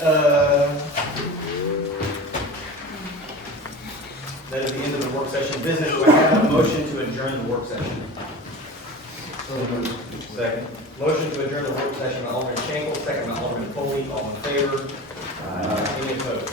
That is the end of the work session business. Do I have a motion to adjourn the work session? Second. Motion to adjourn the work session by Alderman Schenkel, second by Alderman Foley. All in favor? Any opposed?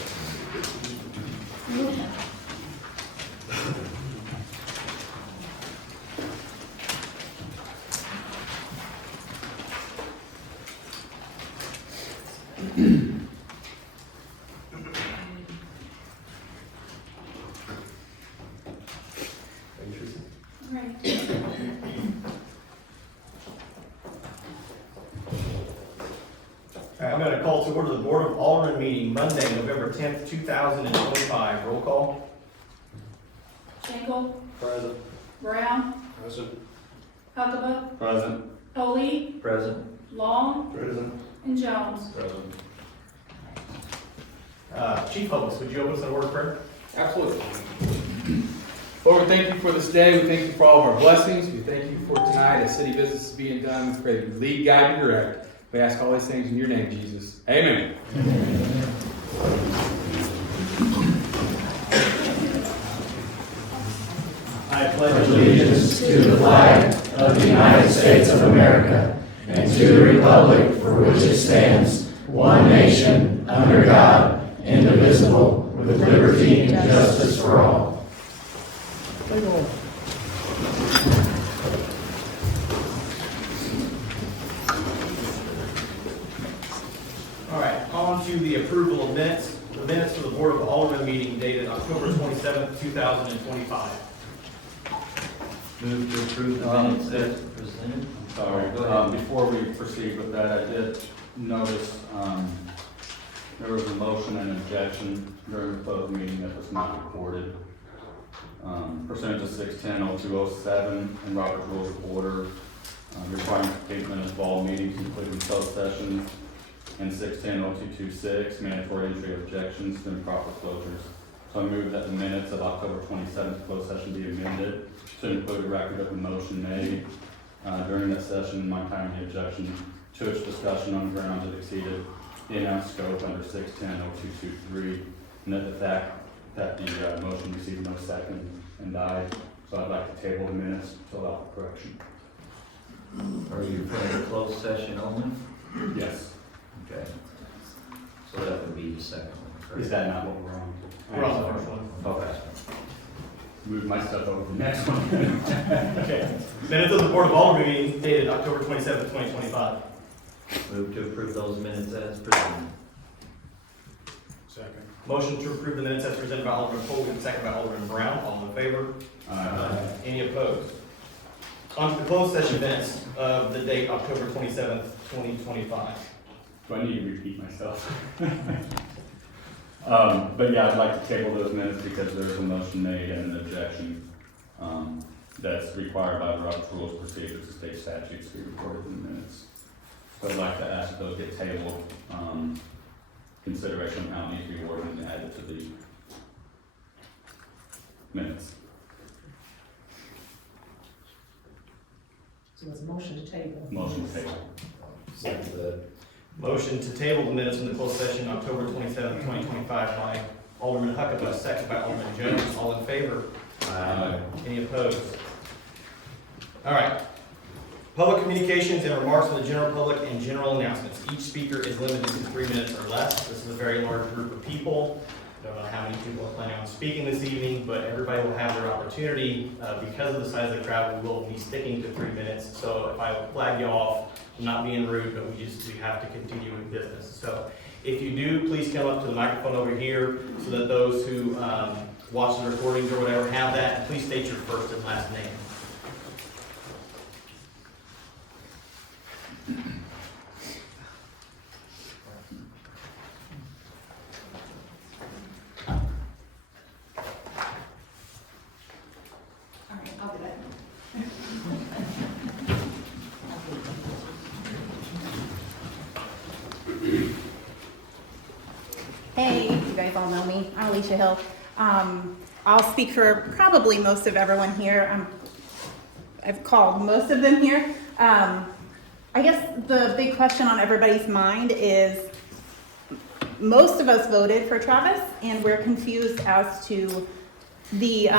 I'm going to call to order the Board of Aldermen meeting Monday, November 10th, 2025. Roll call. Schenkel. Present. Brown. Present. Huckabee. Present. Foley. Present. Long. Present. And Jones. Present. Chief Homeless, would you open us in a word of prayer? Absolutely. Lord, we thank you for this day. We thank you for all of our blessings. We thank you for tonight as city business is being done. We pray that you lead, guide, and direct. We ask all these things in your name, Jesus. Amen. I pledge allegiance to the flag of the United States of America and to the republic for which it stands, one nation, under God, indivisible, with liberty and justice for all. All right, on to the approval of minutes. The minutes for the Board of Aldermen meeting dated October 27th, 2025. Move to approve the minutes as presented. Sorry, Go ahead. before we proceed with that, I did notice there was a motion and objection during the closed meeting that was not recorded. Pursuant to 610-0207 and Robert's Rules of Order, requiring complete minutes of all meetings, including closed sessions, and 610-0226, mandatory entry of objections to improper closures. So I move that the minutes of October 27th closed session be amended to include a record of the motion made during that session, my timely objection to its discussion on grounds it exceeded the announced scope under 610-0223, and that the fact that the motion received no second and died. So I'd like to table the minutes to allow for correction. Are you for the closed session only? Yes. Okay. So that would be the second one, correct? Is that not what we're on? We're on the first one. Okay. Move my stuff over to the next one. Okay. Minutes of the Board of Aldermen meeting dated October 27th, 2025. Move to approve those minutes as presented. Second. Motion to approve the minutes as presented by Alderman Foley and second by Alderman Brown. All in favor? Any opposed? On to the closed session minutes of the date October 27th, 2025. Do I need to repeat myself? But yeah, I'd like to table those minutes because there's a motion made and an objection that's required by the Robert's Rules of Procedures and state statutes to be recorded in the minutes. So I'd like to ask that those get tabled, consideration of how it needs to be worded and added to the minutes. So it's a motion to table. Motion table. Motion to table the minutes from the closed session October 27th, 2025 by Alderman Huckabee, second by Alderman Jones. All in favor? Any opposed? All right. Public communications and remarks from the general public and general announcements. Each speaker is limited to 3 minutes or less. This is a very large group of people. Don't know how many people are planning on speaking this evening, but everybody will have their opportunity. Because of the size of the crowd, we will be sticking to 3 minutes. So if I flag you off, I'm not being rude, but we have to continue with business. So if you do, please come up to the microphone over here so that those who watch the recordings or whatever have that. And please state your first and last name. All right, I'll do that. Hey, you guys all know me. I'm Alicia Hill. I'll speak for probably most of everyone here. I've called most of them here. I guess the big question on everybody's mind is most of us voted for Travis, and we're confused as to the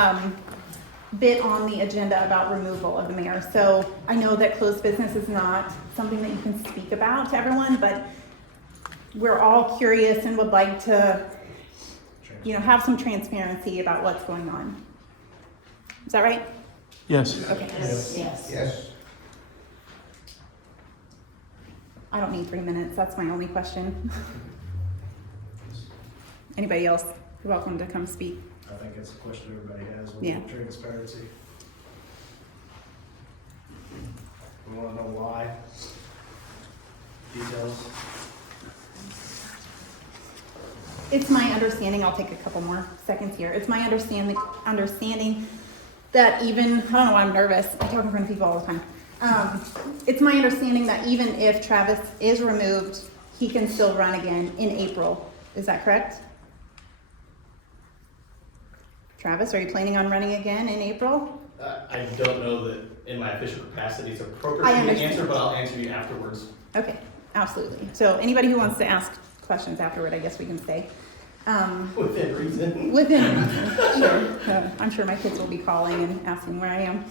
bit on the agenda about removal of the mayor. So I know that closed business is not something that you can speak about to everyone, but we're all curious and would like to, have some transparency about what's going on. Is that right? Yes. Okay. Yes. I don't need 3 minutes. That's my only question. Anybody else? You're welcome to come speak. I think it's a question everybody has with Yeah. transparency. We want to know why. Details. It's my understanding, I'll take a couple more seconds here. It's my understanding that even, I don't know why I'm nervous. I talk in front of people all the time. It's my understanding that even if Travis is removed, he can still run again in April. Is that correct? Travis, are you planning on running again in April? I don't know that in my official capacity it's appropriate I for me to understand. answer, but I'll answer you afterwards. Okay, absolutely. So anybody who wants to ask questions afterward, I guess we can say. Within reason. Within reason, sure. I'm sure my kids will be calling and asking where I am.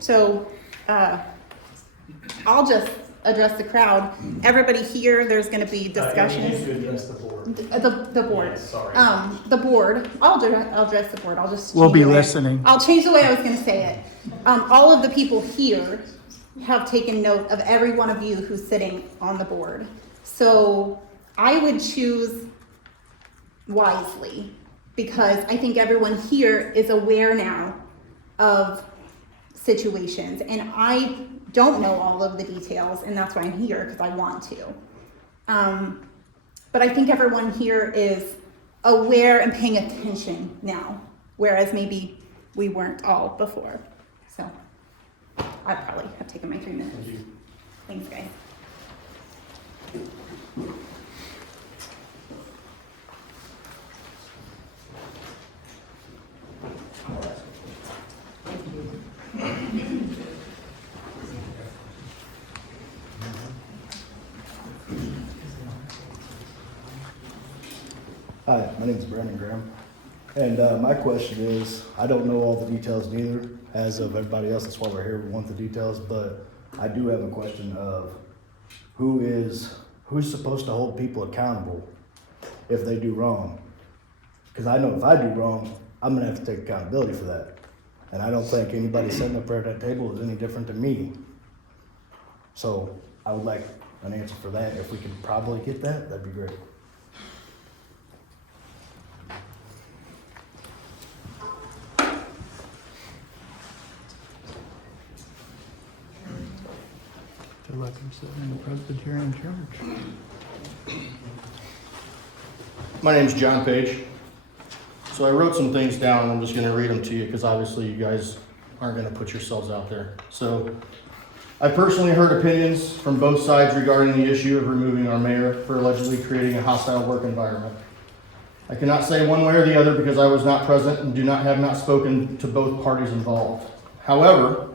So I'll just address the crowd. Everybody here, there's gonna be discussions. You need to address the board. The board. Yes, sorry. The board, I'll address the board. I'll just. We'll change be the way- listening. I'll change the way I was gonna say it. All of the people here have taken note of every one of you who's sitting on the board. So I would choose wisely because I think everyone here is aware now of situations, and I don't know all of the details, and that's why I'm here, because I want to. But I think everyone here is aware and paying attention now, whereas maybe we weren't all before. So I probably have taken my 3 minutes. Thanks, guys. Hi, my name is Brandon Graham, and my question is, I don't know all the details neither, as of everybody else, that's why we're here, we want the details, but I do have a question of who's supposed to hold people accountable if they do wrong? Because I know if I do wrong, I'm gonna have to take accountability for that, and I don't think anybody sitting up there at that table is any different than me. So I would like an answer for that. If we could probably get that, that'd be great. Feel like I'm sitting in a Presbyterian church. My name's John Page. So I wrote some things down, and I'm just going to read them to you because obviously you guys aren't going to put yourselves out there. So I personally heard opinions from both sides regarding the issue of removing our mayor for allegedly creating a hostile work environment. I cannot say one way or the other because I was not present and have not spoken to both parties involved. However,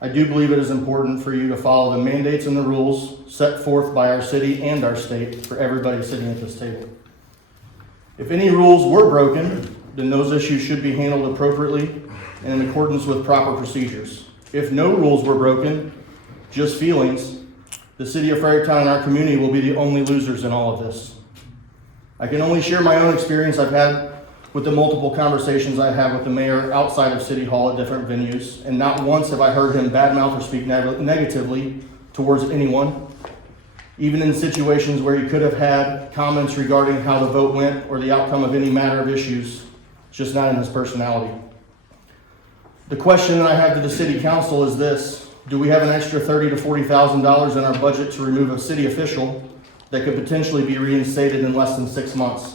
I do believe it is important for you to follow the mandates and the rules set forth by our city and our state for everybody sitting at this table. If any rules were broken, then those issues should be handled appropriately and in accordance with proper procedures. If no rules were broken, just feelings, the city of Fredericktown and our community will be the only losers in all of this. I can only share my own experience I've had with the multiple conversations I have with the mayor outside of City Hall at different venues, and not once have I heard him badmouth or speak negatively towards anyone, even in situations where he could have had comments regarding how the vote went or the outcome of any matter of issues. It's just not in his personality. The question that I have to the city council is this: do we have an extra $30,000 to $40,000 in our budget to remove a city official that could potentially be reinstated in less than 6 months?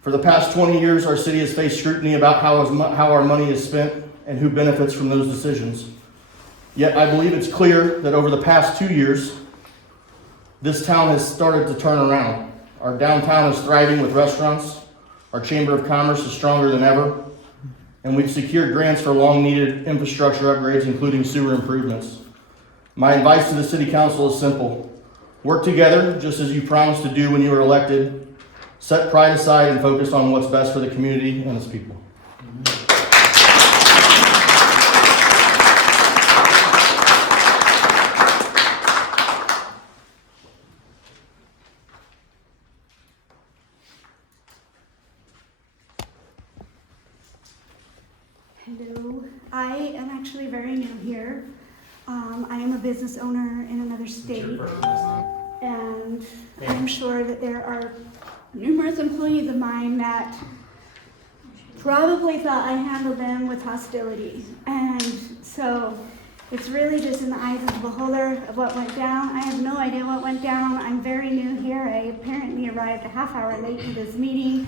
For the past 20 years, our city has faced scrutiny about how our money is spent and who benefits from those decisions. Yet I believe it's clear that over the past 2 years, this town has started to turn around. Our downtown is thriving with restaurants. Our Chamber of Commerce is stronger than ever. And we've secured grants for long-needed infrastructure upgrades, including sewer improvements. My advice to the city council is simple. Work together, just as you promised to do when you were elected. Set pride aside and focus on what's best for the community and its people. Hello, I am actually very new here. I am a business owner in another state, and I'm sure that there are numerous employees of mine that probably thought I handled them with hostility. And so it's really just in the eyes of the beholder of what went down. I have no idea what went down. I'm very new here. I apparently arrived a half hour late to this meeting.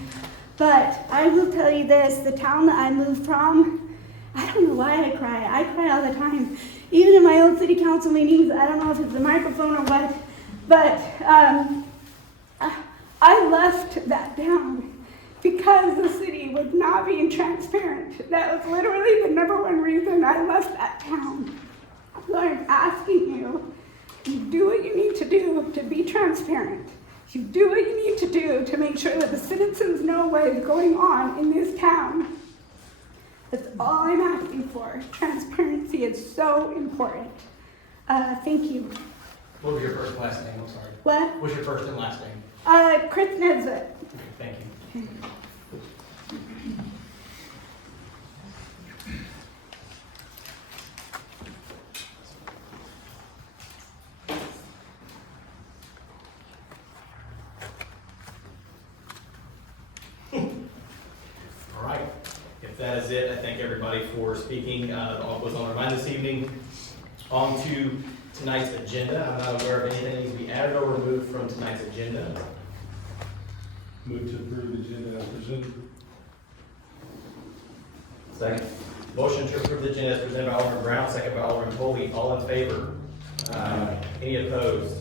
But I will tell you this, the town that I moved from, I don't know why I cry all the time. Even in my old city council meetings, I don't know if it's the microphone or what, but I left that down because the city was not being transparent. That was literally the number one reason I left that town. So I'm asking you, do what you need to do to be transparent. You do what you need to do to make sure that the citizens know what is going on in this town. That's all I'm asking for. Transparency is so important. Thank you. What was your first and last name? I'm sorry. What? What's your first and last name? Chris Nesbitt. Thank you. All right. If that is it, I thank everybody for speaking. All was on our mind this evening. On to tonight's agenda. I'm not aware of anything that needs to be added or removed from tonight's agenda. Move to approve the agenda as presented. Second. Motion to approve the agenda as presented by Alderman Brown, second by Alderman Coley. All in favor? Aye. Any opposed?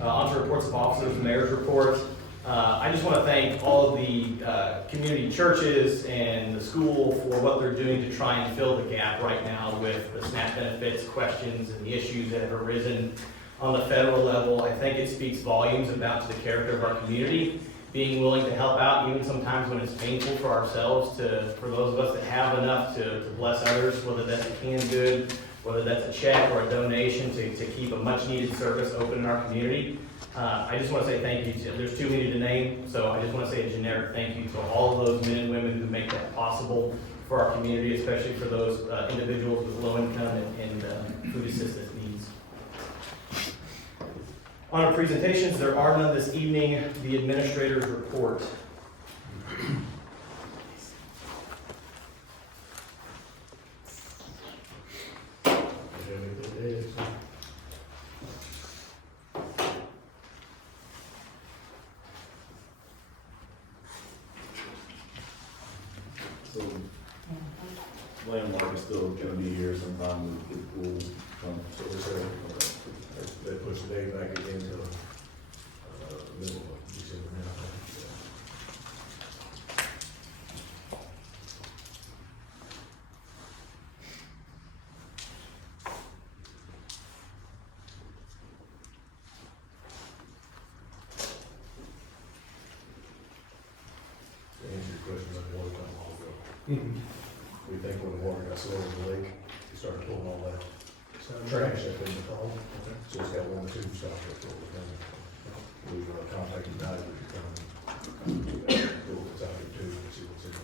On to reports of officers, mayor's report. I just want to thank all of the community churches and the school for what they're doing to try and fill the gap right now with the SNAP benefits questions and the issues that have arisen on the federal level. I think it speaks volumes about the character of our community, being willing to help out even sometimes when it's painful for ourselves, for those of us that have enough to bless others, whether that's a canned good, whether that's a check or a donation to keep a much needed service open in our community. I just want to say thank you there's too many to name, so I just want to say a generic thank you to all of those men and women who make that possible for our community, especially for those individuals with low income and food assistance needs. On our presentations, there are none this evening. The administrator's report. So, landmark is still gonna be here sometime with the pool, so they pushed the date back again to, middle of December now. To answer your question, like water got long ago. We think when the water got slow in the lake, we started pulling all that trash up in the fall. So it's got one or two stops up there. We've contacted divers to come and go what's out there too and see what's in there.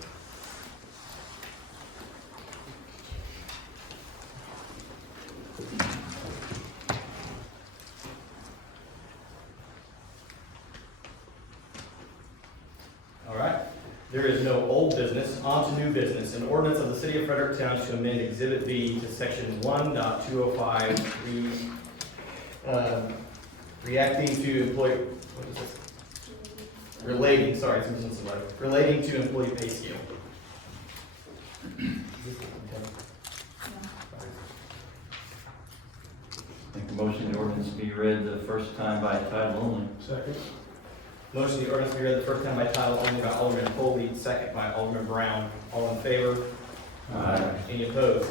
All right. There is no old business. On to new business. An ordinance of the city of Fredericktown to amend Exhibit B to Section 1.205, reacting to employee, what is this? Relating, sorry, it's missing somebody. Relating to employee pay scale. Make a motion the ordinance be read the first time by title only. Second. Motion the ordinance be read the first time by title only by Alderman Coley, second by Alderman Brown. All in favor? Aye. Any opposed?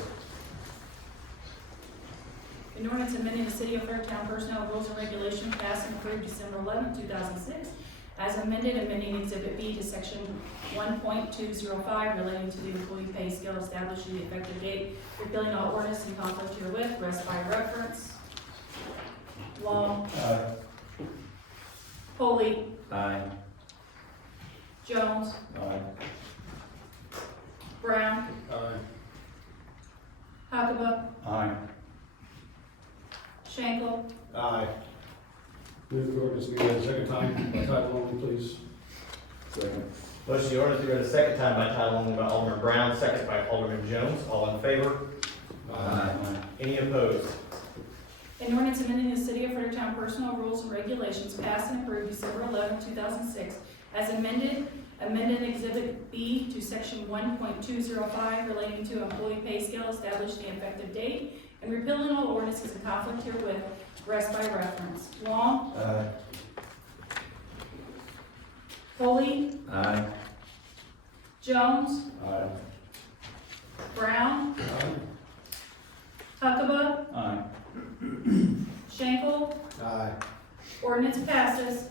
An ordinance amending the City of Fredericktown Personnel Rules and Regulations passed and approved December 11, 2006, as amended, amending Exhibit B to Section 1.205 relating to the employee pay scale, establishing the effective date, repealing all ordinance in conflict herewith, rest by reference. Long. Aye. Polley. Aye. Jones. Aye. Brown. Aye. Huckabee. Aye. Schenkel. Aye. Move the ordinance be read a second time by title only, please. Second. Motion the ordinance be read a second time by title only by Alderman Brown, second by Alderman Jones. All in favor? Aye. Any opposed? An ordinance amending the City of Fredericktown Personnel Rules and Regulations passed and approved December 11, 2006, as amended, amended Exhibit B to Section 1.205 relating to employee pay scale, establish the effective date, and repealing all ordinances in conflict herewith, rest by reference. Long. Aye. Polley. Aye. Jones. Aye. Brown. Aye. Huckabee. Aye. Schenkel. Aye. Ordinance passes.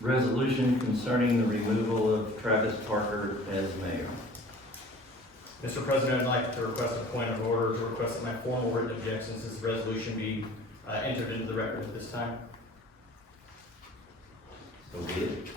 Resolution concerning the removal of Travis Parker as mayor. Mr. President, I'd like to request a point of order to request that my formal written objections to this resolution be entered into the record at this time. So be it.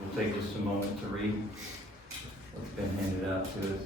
We'll take just a moment to read what's been handed out to us.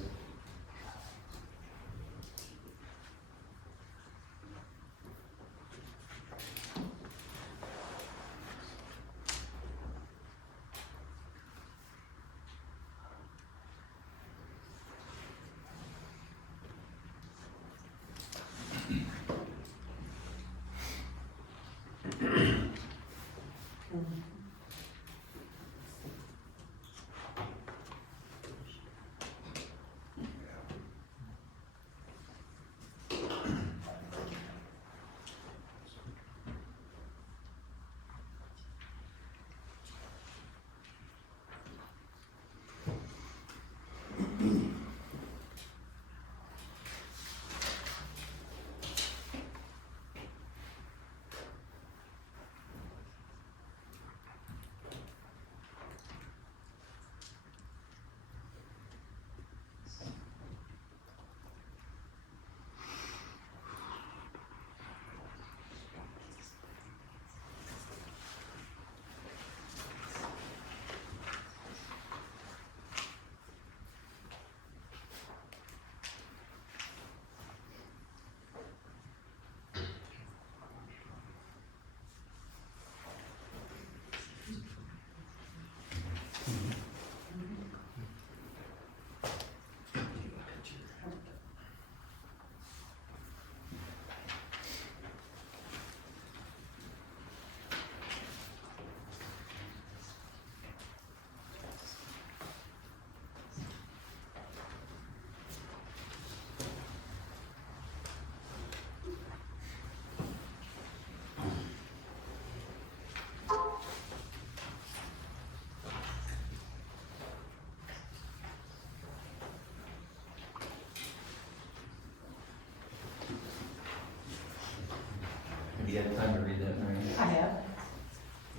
Have you had time to read that, Mary? I have,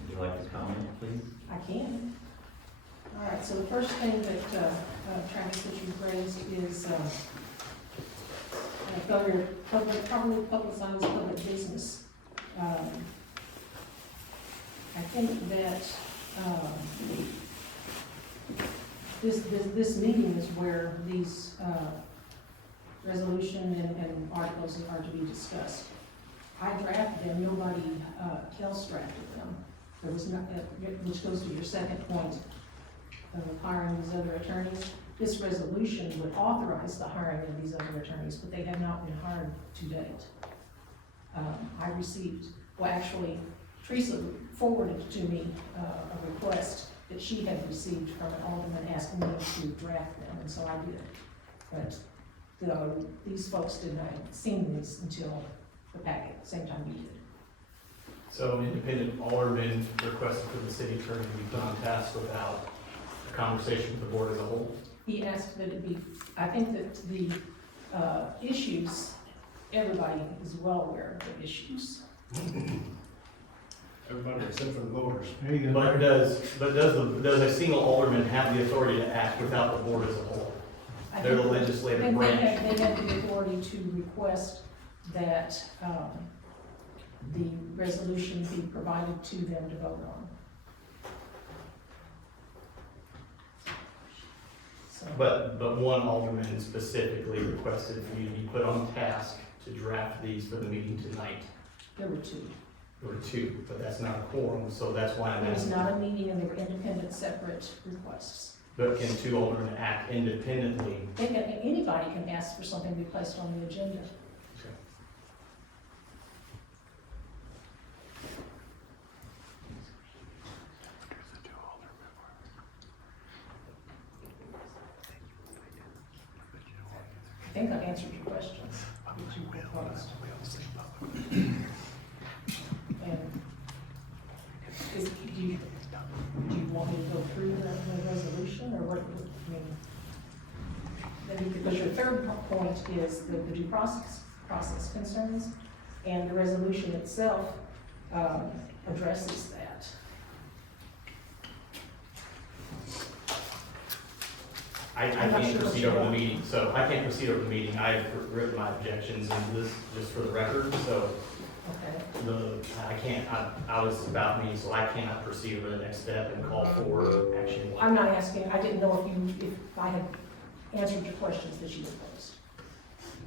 Would you like to comment, please? I can. All right, so the first thing that, Travis, that you raised is, failure to properly publicize public business. I think that, this meeting is where these, resolution and articles are to be discussed. I drafted them, nobody else drafted them. There was not, which goes to your second point of hiring these other attorneys. This resolution would authorize the hiring of these other attorneys, but they have not been hired to date. I received, well, actually, Teresa forwarded to me a request that she had received from an alderman asking me to draft them, and so I did. But these folks did not see these until the packet, same time you did. So an independent alderman requested for the city attorney to be put on task without a conversation with the board as a whole. He asked that it be, I think that the issues, everybody is well aware of the issues. Everybody except for the voters. But does a single alderman have the authority to act without the board as a whole? I They're the think- legislative I think branch. they have the authority to request that the resolution be provided to them to vote on. So, But one alderman specifically requested for you to be put on task to draft these for the meeting tonight. there were two. There were two, but that's not a quorum, so that's why I'm It was asking. not a meeting and they were independent, separate requests. But can two aldermen act independently? Anybody can ask for something to be placed on the agenda. I think I answered your questions. That you proposed. And do you want me to go through the resolution, or what, I mean, because your third point is the due process concerns, and the resolution itself addresses that. I I'm not can't sure what proceed you over the want. meeting, so I can't proceed over the meeting. I've written my objections into this just for the record, so Okay. I was about me, so I cannot proceed over the next step and call for action. I'm not asking, I didn't know if I had answered your questions that you had posed.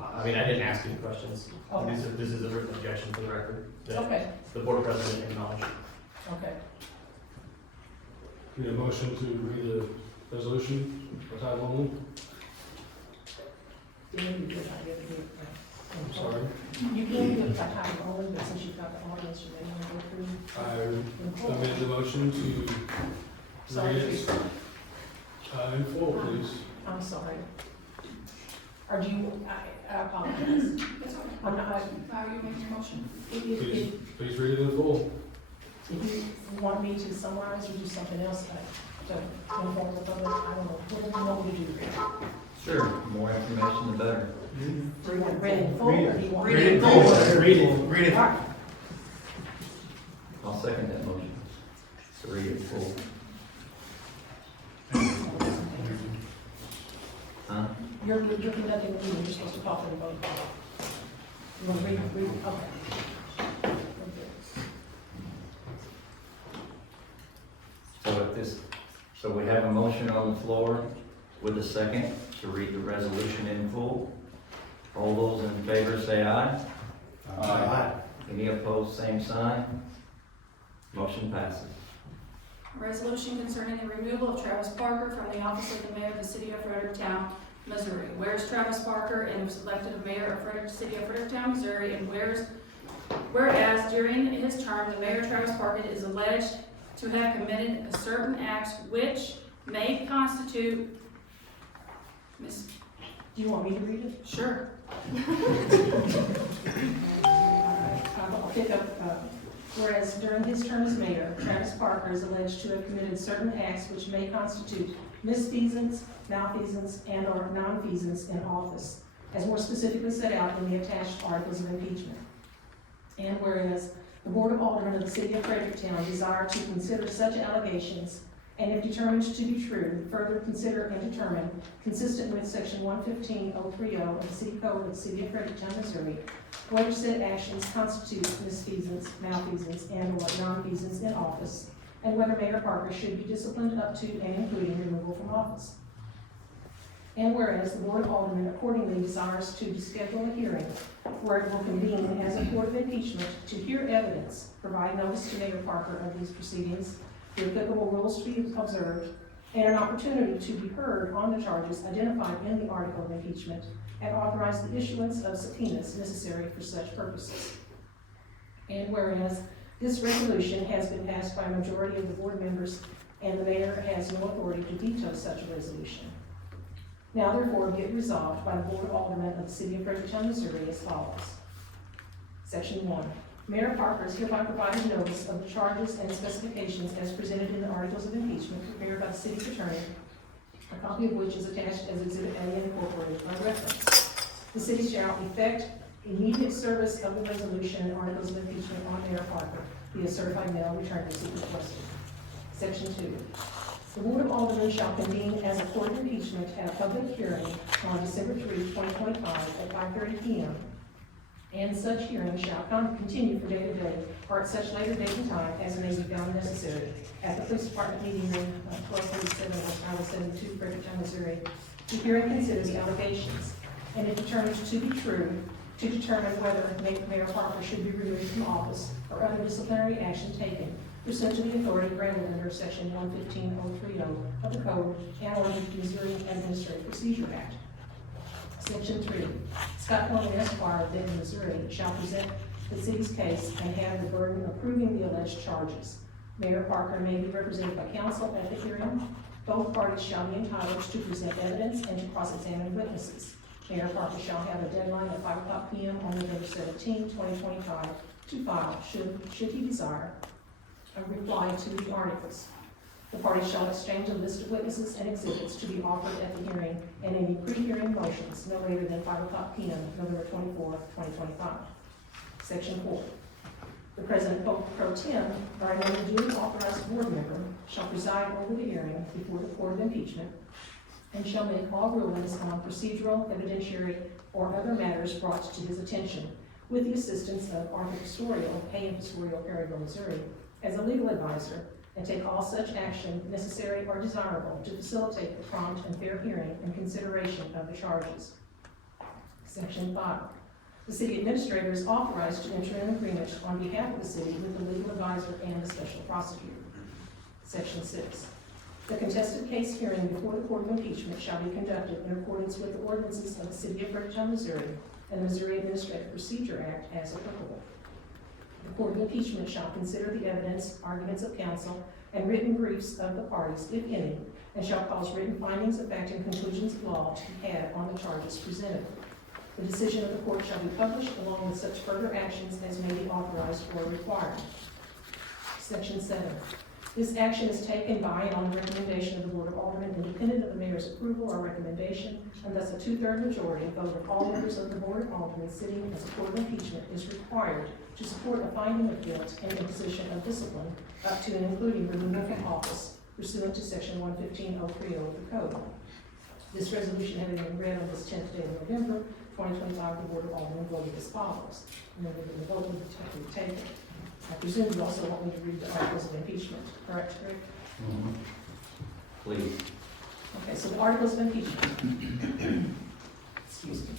I mean, I didn't ask any questions. Okay. This is a written objection for the record that Okay, the board president acknowledged. okay. Need a motion to read the resolution by title only? Then you could, I guess, do it. I'm sorry. You can do it by title only, but since you've got the audience, you may want to go through. I in full. amend the motion to Sorry, read it Teresa. in full, please. I'm sorry. Or do you, I apologize. That's okay. I'm not, How are you making your motion? Please read it in full. if you want me to summarize or do something else, to inform the public, I don't know, what do you want me to do? Sure, more information the better. Do you want read in full, or do you want? Read it in full. Read it. All right. I'll second that motion. To read it full. Huh? You're conducting the meeting, you're supposed to talk to the vote. You want to read, okay. So we have a motion on the floor with a second to read the resolution in full. All those in favor say aye. Aye. Any opposed, same sign. Motion passes. A resolution concerning the removal of Travis Parker from the office of the mayor of the city of Fredericktown, Missouri. Whereas Travis Parker and was elected mayor of city of Fredericktown, Missouri, and whereas during his term, the mayor Travis Parker is alleged to have committed certain acts which may constitute, Miss, Do you want me to read it? sure. I'll pick up, whereas during his term as mayor, Travis Parker is alleged to have committed certain acts which may constitute misfeasance, malfeasance, and/or nonfeasance in office, as more specifically set out in the attached articles of impeachment. And whereas the Board of Aldermen of the city of Fredericktown desire to consider such allegations, and if determined to be true, further consider and determine, consistent with section 115.030 of the city code of the city of Fredericktown, Missouri, whether said actions constitute misfeasance, malfeasance, and/or nonfeasance in office, and whether Mayor Parker should be disciplined up to and including removal from office. And whereas the Board of Aldermen accordingly desires to schedule a hearing where it will convene as a court of impeachment to hear evidence, provide notice to Mayor Parker of these proceedings, the applicable rules to be observed, and an opportunity to be heard on the charges identified in the article of impeachment, and authorize the issuance of subpoenas necessary for such purposes. And whereas this resolution has been passed by a majority of the board members, and the mayor has no authority to veto such a resolution. Now therefore be it resolved by the Board of Aldermen of the City of Fredericktown, Missouri as follows. Section 1. Mayor Parker is hereby provided notice of the charges and specifications as presented in the articles of impeachment prepared by the city's attorney, a copy of which is attached as Exhibit A and incorporated by reference. The city shall effect immediate service of the resolution and articles of impeachment on Mayor Parker via certified mail returned as requested. Section 2. The Board of Aldermen shall convene as a court of impeachment at a public hearing on December 3, 2025 at 5:30 p.m. And such hearing shall continue from day to day or at such later date and time as may be found necessary at the Police Department meeting room, 1247 West Highway 72, Fredericktown, Missouri, to hear and consider the allegations, and if determined to be true, to determine whether Mayor Parker should be removed from office or other disciplinary action taken pursuant to the authority granted under Section 115.030 of the Code and or the Missouri Administrative Procedure Act. Section 3. Scott Coleman Esquire of Denton, Missouri, shall present the city's case and have the burden of proving the alleged charges. Mayor Parker may be represented by counsel at the hearing. Both parties shall be entitled to present evidence and to cross-examine witnesses. Mayor Parker shall have a deadline of 5:00 p.m. on November 17, 2025 to file, should he desire, a reply to the articles. The parties shall exchange a list of witnesses and exhibits to be offered at the hearing and any pre-hearing motions no later than 5:00 p.m. November 24, 2025. Section 4. The President Pro Tem, or another duly authorized board member, shall preside over the hearing before the court of impeachment and shall make all rulings on procedural, evidentiary, or other matters brought to his attention with the assistance of Arthur Pastorio, A.M. Pastorio, Perryville, Missouri, as a legal advisor, and take all such action necessary or desirable to facilitate the prompt and fair hearing and consideration of the charges. Section 5. The city administrator is authorized to enter an agreement on behalf of the city with the legal advisor and the special prosecutor. Section 6. The contested case hearing before the court of impeachment shall be conducted in accordance with the ordinances of the City of Fredericktown, Missouri, and the Missouri Administrative Procedure Act as applicable. The court of impeachment shall consider the evidence, arguments of counsel, and written briefs of the parties, if any, and shall cause written findings of fact and conclusions of law to be had on the charges presented. The decision of the court shall be published along with such further actions as may be authorized or required. Section 7. This action is taken by and on the recommendation of the Board of Aldermen, independent of the mayor's approval or recommendation, and thus a 2/3 majority vote of all members of the Board of Aldermen sitting as a court of impeachment is required to support a finding of guilt and imposition of discipline up to and including removal from office pursuant to Section 115.030 of the Code. This resolution having been read on this 10th day of November, 2025, the Board of Aldermen voted as follows. And then the vote will be taken. I presume you also want me to read the articles of impeachment, correct, Rick? Mm-hmm. Please. Okay, so the articles of impeachment. Excuse me.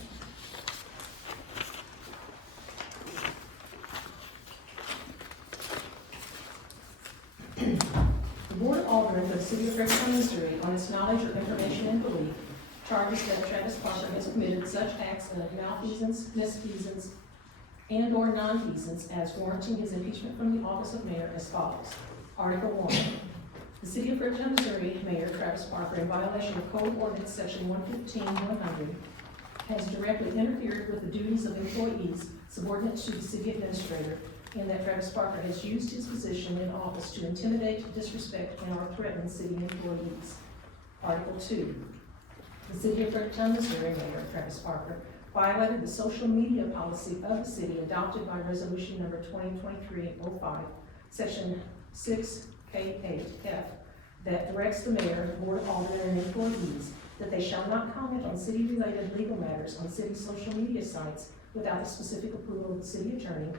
The Board of Aldermen of the City of Fredericktown, Missouri, on its knowledge or information and belief, charges that Travis Parker has committed such acts of malfeasance, misfeasance, and or nonfeasance as warranting his impeachment from the office of mayor as follows. Article 1. The City of Fredericktown, Missouri, Mayor Travis Parker, in violation of Code Ordinance Section 115.100, has directly interfered with the duties of employees subordinate to the city administrator, in that Travis Parker has used his position in office to intimidate, disrespect, and or threaten city employees. Article 2. The City of Fredericktown, Missouri, Mayor Travis Parker violated the social media policy of the city adopted by Resolution Number 2023-05, Section 6K8F, that directs the mayor, board of aldermen, and employees that they shall not comment on city-related legal matters on city social media sites without the specific approval of the city attorney,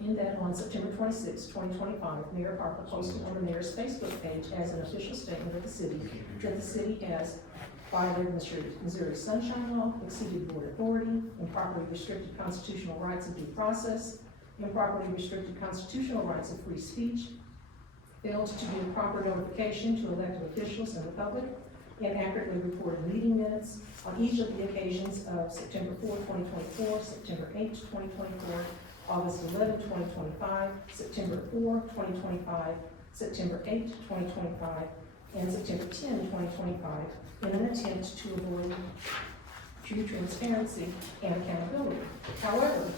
in that on September 26, 2025, Mayor Parker posted on the mayor's Facebook page as an official statement of the city that the city has violated Missouri Sunshine Law, exceeded board authority, improperly restricted constitutional rights of due process, improperly restricted constitutional rights of free speech, failed to give proper notification to elected officials and the public, inaccurately reported meeting minutes on each of the occasions of September 4, 2024, September 8, 2024, August 11, 2025, September 4, 2025, September 8, 2025, and September 10, 2025, in an attempt to avoid true transparency and accountability. However,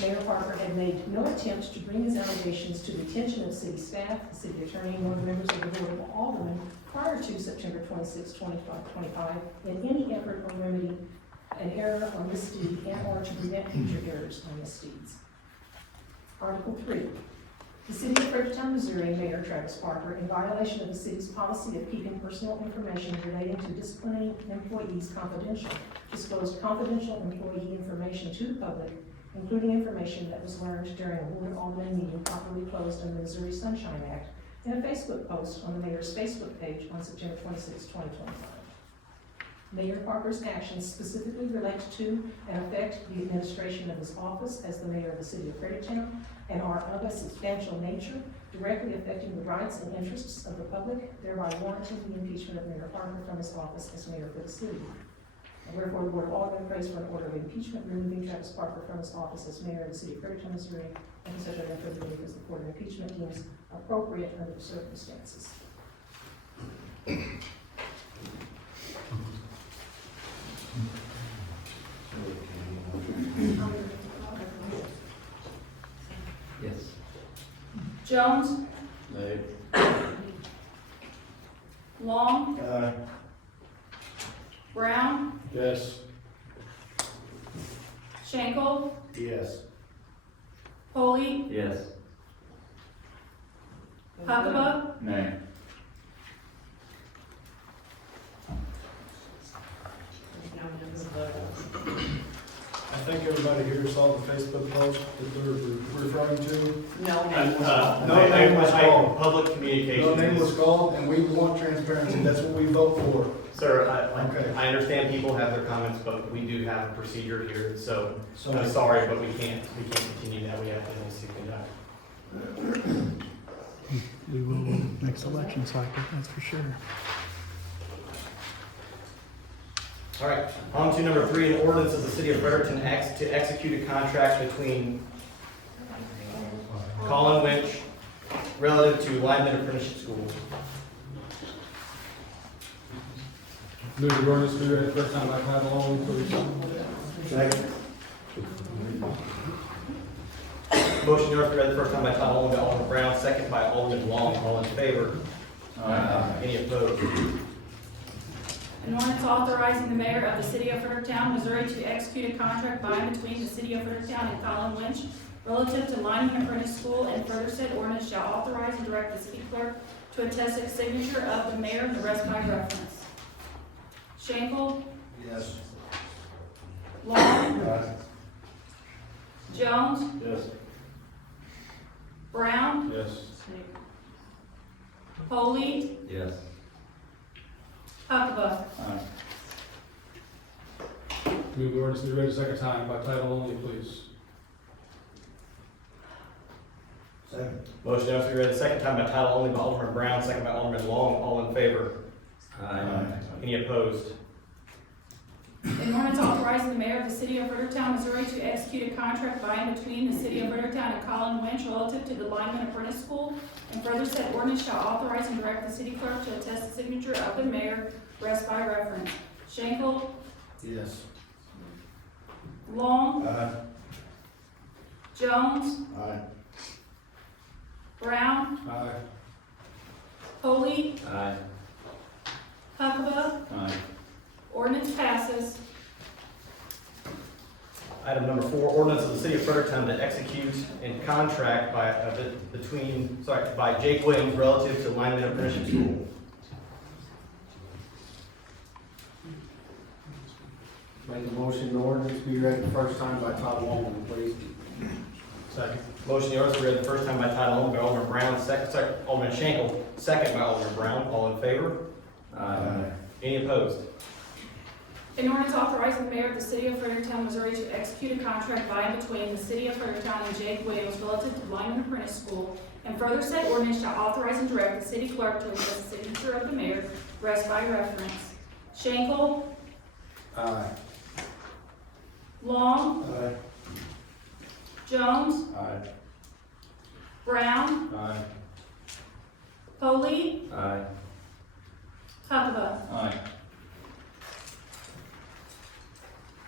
Mayor Parker had made no attempt to bring his allegations to the attention of city staff, the city attorney, nor the members of the Board of Aldermen prior to September 26, 2025, in any effort or remedy an error or misdeed and or to prevent future errors or misdeeds. Article 3. The City of Fredericktown, Missouri, Mayor Travis Parker, in violation of the city's policy of keeping personal information relating to disciplining employees confidential, disclosed confidential employee information to the public, including information that was learned during a Board of Aldermen meeting properly closed under the Missouri Sunshine Act, in a Facebook post on the mayor's Facebook page on September 26, 2025. Mayor Parker's actions specifically relate to and affect the administration of his office as the mayor of the city of Fredericktown and are of a substantial nature, directly affecting the rights and interests of the public, thereby warranting the impeachment of Mayor Parker from his office as mayor for the city. And wherefore, the Board of Aldermen prays for an order of impeachment removing Travis Parker from his office as mayor of the city of Fredericktown, Missouri, and such other further as the Court of Impeachment deems appropriate under the circumstances. Yes. Jones, Nay. Long, Aye. Brown, Yes. Schenkel, Yes. Polley, Yes. Huckabee, Nay. I think everybody here saw the Facebook post that they're referring to. No name was called. No No name was called. Public communications. No name was called, and we want transparency, that's what we vote for. Sir, Okay. I understand people have their comments, but we do have a procedure here, so So- I'm sorry, but we can't continue that. We have things to conduct. We will next election cycle, that's for sure. All right, on to number 3, an ordinance of the city of Fredericton to execute a contract between Colin Winch relative to lineman apprenticeship school. Move the ordinance to be read the first time by title only, please. Second. Motion to be read the first time by title only by Alderman Brown, second by Alderman Long. All in favor? Any opposed? An ordinance authorizing the mayor of the city of Fredericktown, Missouri to execute a contract by and between the city of Fredericktown and Colin Winch relative to lineman apprentice school, and further said ordinance shall authorize and direct the city clerk to attest the signature of the mayor and the rest by reference. Schenkel, Yes. Long, Jones, Yes. Brown, Yes. Polley, Yes. Huckabee. Aye. Move the ordinance to be read a second time by title only, please. Second. Motion to be read the second time by title only by Alderman Brown, second by Alderman Long. All in favor? Any opposed? An ordinance authorizing the mayor of the city of Fredericktown, Missouri to execute a contract by and between the city of Fredericktown and Colin Winch relative to the lineman apprentice school, and further said ordinance shall authorize and direct the city clerk to attest the signature of the mayor, rest by reference. Schenkel, Yes. Long, Aye. Jones, Aye. Brown, Aye. Polley, Aye. Huckabee. Aye. Ordinance passes. Item number 4, ordinance of the city of Fredericktown to execute a contract by Jake Williams relative to lineman apprenticeship school. Make a motion, the ordinance be read the first time by title only, please. Second. Motion in the ordinance to be read the first time by title only by Alderman Brown, second, Alderman Schenkel, second by Alderman Brown. All in favor? Any opposed? An ordinance authorizing the mayor of the city of Fredericktown, Missouri to execute a contract by and between the city of Fredericktown and Jake Williams relative to Lyman Apprentice School, and further said ordinance shall authorize and direct the city clerk to attest the signature of the mayor, rest by reference. Schenkel. Aye. Long. Aye. Jones. Aye. Brown. Aye. Polley. Aye. Huckabee. Aye.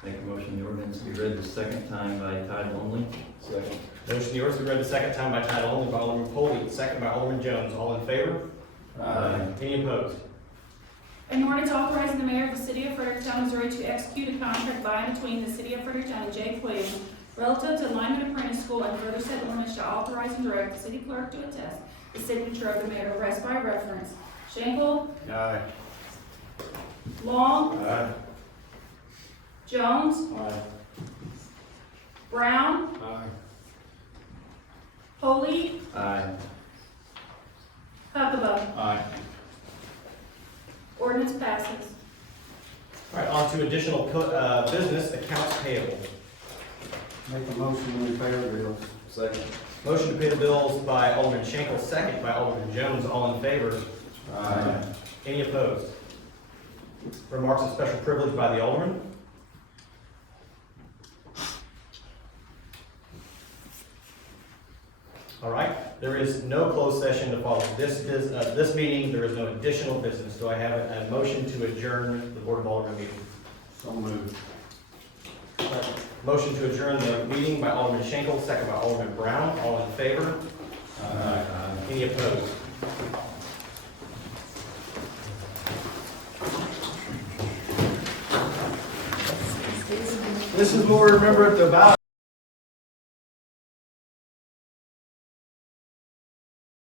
Make a motion the ordinance be read the second time by title only. Second. Motion in the ordinance to be read the second time by title only by Alderman Polley, second by Alderman Jones. All in favor? Any opposed? An ordinance authorizing the mayor of the city of Fredericktown, Missouri to execute a contract by and between the city of Fredericktown and Jake Williams relative to Lyman Apprentice School, and further said ordinance shall authorize and direct the city clerk to attest the signature of the mayor, rest by reference. Schenkel. Aye. Long. Aye. Jones. Aye. Brown. Aye. Polley. Aye. Huckabee. Aye. Ordinance passes. All right, on to additional business, accounts payable. Make a motion we pay the bills. Second. Motion to pay the bills by Alderman Schenkel, second by Alderman Jones. All in favor? Aye. Any opposed? Remarks of special privilege by the Alderman. All right, there is no closed session to follow this meeting. There is no additional business. Do I have a motion to adjourn the Board of Alderman meeting? So moved. Motion to adjourn the meeting by Alderman Schenkel, second by Alderman Brown. All in favor? Any opposed? This is what we remember at the ballot.